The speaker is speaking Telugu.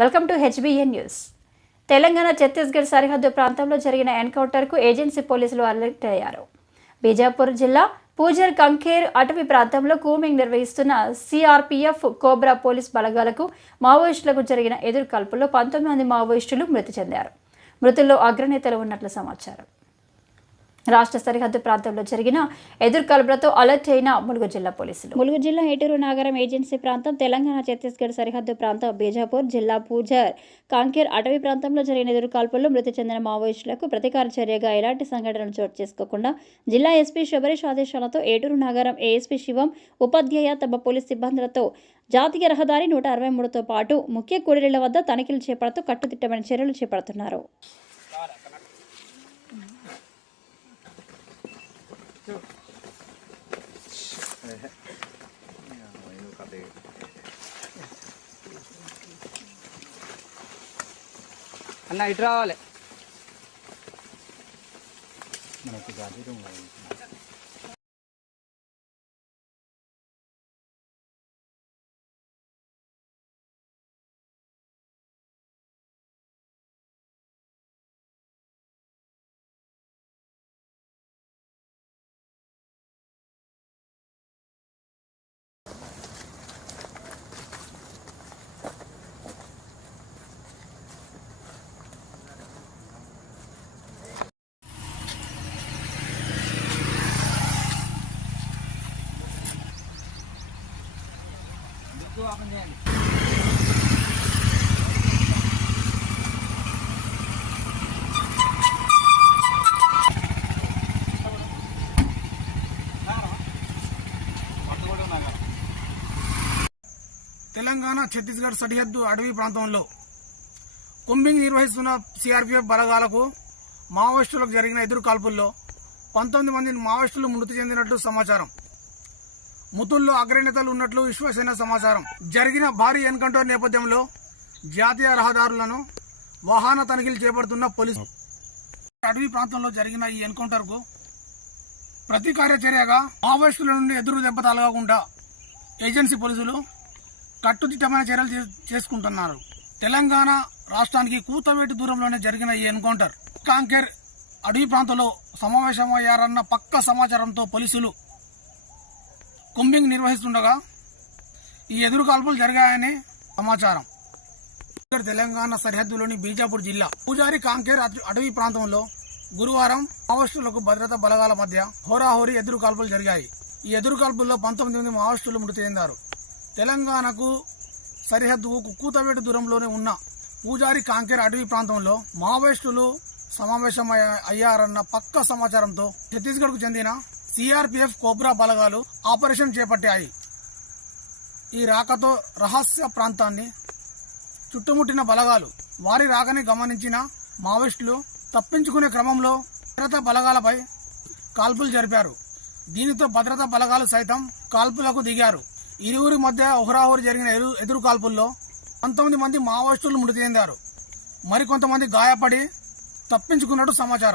Welcome to HBN news. Telangana Chhattisgarh సరిహద్దు ప్రాంతంలో జరిగిన ఎన్కౌంటర్కు ఏజెన్సీ పోలీసులు అలర్ట్ అయ్యారు. బీజాపూర్ జిల్లా పూజర్ కంఖేర్ అటవీ ప్రాంతంలో కూంబింగ్ నిర్వహిస్తున్న సిఆర్పీఎఫ్ కోబ్రా పోలీస్ బలగాలకు మావోయిస్టులకు జరిగిన ఎదురుకాల్పుల్లో 19 మంది మావోయిస్టులు మృతి చెందారు. మృతుల్లో అగ్రనేతలు ఉన్నట్లు సమాచారం. రాష్ట్ర సరిహద్దు ప్రాంతంలో జరిగిన ఎదురుకాల్పులతో అలర్ట్ అయిన ములుగు జిల్లా పోలీసులు. ములుగు జిల్లా ఏటూరు నాగరం ఏజెన్సీ ప్రాంతం, తెలంగాణ ఛత్తీస్గఢ్ సరిహద్దు ప్రాంతం బీజాపూర్ జిల్లా పూజర్ కాంకేర్ అటవీ ప్రాంతంలో జరిగిన ఎదురుకాల్పుల్లో మృతి చెందిన మావోయిస్టులకు ప్రతీకార చర్యగా ఎలాంటి సంఘటనలు చోటు చేసుకోకుండా జిల్లా ఎస్పీ శబరీష్ ఆదేశాలతో ఏటూరు నాగరం ఏఎస్పీ శివం ఉపాధ్యాయ తమ పోలీస్ సిబ్బందులతో జాతీయ రహదారి 163తో పాటు ముఖ్య కూడలిల వద్ద తనిఖీలు చేపడుతూ కట్టుదిట్టమైన చర్యలు చేపడుతున్నారు. అన్న ఇటు రావాలి. తెలంగాణ ఛత్తీస్గఢ్ సరిహద్దు అటవీ ప్రాంతంలో కూంబింగ్ నిర్వహిస్తున్న సిఆర్పీఎఫ్ బలగాలకు మావోయిస్టులకు జరిగిన ఎదురు కాల్పుల్లో 19 మంది మావోయిస్టులు మృతి చెందినట్లు సమాచారం. మృతుల్లో అగ్రనేతలు ఉన్నట్లు విశ్వసనీయ సమాచారం. జరిగిన భారీ ఎన్కౌంటర్ నేపథ్యంలో జాతీయ రహదారులను వాహన తనిఖీలు చేపడుతున్న పోలీసులు అటవీ ప్రాంతంలో జరిగిన ఈ ఎన్కౌంటర్ కు ప్రతీకార చర్యగా మావోయిస్టుల నుండి ఎదురు దెబ్బ తలగకుండా ఏజెన్సీ పోలీసులు కట్టుదిట్టమైన చర్యలు చేసుకుంటున్నారు. తెలంగాణ రాష్ట్రానికి కూతవేటు దూరంలోనే జరిగిన ఈ ఎన్కౌంటర్ కాంకేర్ అటవీ ప్రాంతంలో సమావేశమయ్యారన్న పక్క సమాచారంతో పోలీసులు కూంబింగ్ నిర్వహిస్తుండగా ఈ ఎదురు కాల్పులు జరిగాయని సమాచారం. తెలంగాణ సరిహద్దులోని బీజాపూర్ జిల్లా పూజారి కాంకేర్ అటవీ ప్రాంతంలో గురువారం మావోయిస్టులకు భద్రతా బలగాల మధ్య హోరాహోరీ ఎదురు కాల్పులు జరిగాయి. ఈ ఎదురు కాల్పుల్లో 19 మంది మావోయిస్టులు మృతి చెందారు. తెలంగాణకు సరిహద్దుకు కూతవేటు దూరంలోనే ఉన్న పూజారి కాంకేర్ అటవీ ప్రాంతంలో మావోయిస్టులు సమావేశం అయ్యారన్న పక్క సమాచారంతో ఛత్తీస్గఢ్ కు చెందిన సిఆర్పీఎఫ్ కోబ్రా బలగాలు ఆపరేషన్ చేపట్టాయి. ఈ రాకతో రహస్య ప్రాంతాన్ని చుట్టుముట్టిన బలగాలు వారి రాకని గమనించిన మావోయిస్టులు తప్పించుకునే క్రమంలో భద్రతా బలగాలపై కాల్పులు జరిపారు. దీనితో భద్రతా బలగాలు సైతం కాల్పులకు దిగారు. ఇరువురి మధ్య హోరాహోరీ జరిగిన ఎదురు కాల్పుల్లో 19 మంది మావోయిస్టులు మృతి చెందారు. మరికొంతమంది గాయపడి తప్పించుకున్నట్టు సమాచారం.